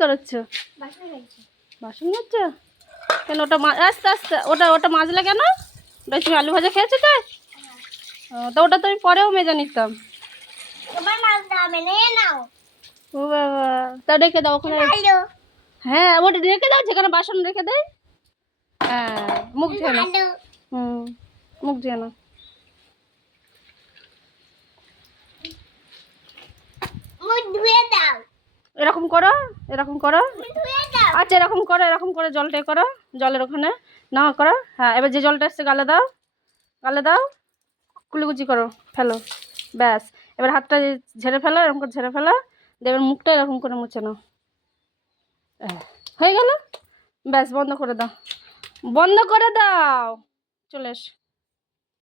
করছ? বাসন মাজছ? কেন ওটা আস্তে আস্তে ওটা মাজলে কেন? ওটা তুমি আলু ভাজা খেয়েছো তাই? তো ওটা তো আমি পরেও মেজে নিতাম। ও বাবা, তা রেখে দাও ওখানে। হ্যাঁ ওটা রেখে দাও, যেখানে বাসন রেখে দেয়। হ্যাঁ মুখ ধুয়ে না। মুখ ধুয়ে না। এরকম করো, এরকম করো। আচ্ছা এরকম করো, এরকম করে জলটা করো, জলের ওখানে না করো। হ্যাঁ এবার যে জলটা এসছে গালে দাও, গালে দাও, কুলিকুচি করো, ফেলো। ব্যাস, এবার হাতটা ঝেড়ে ফেলো, এরকম করে ঝেড়ে ফেলো, এবার মুখটা এরকম করে মুছে নাও। হয়ে গেল। ব্যাস বন্ধ করে দাও, বন্ধ করে দাও। চলে এস।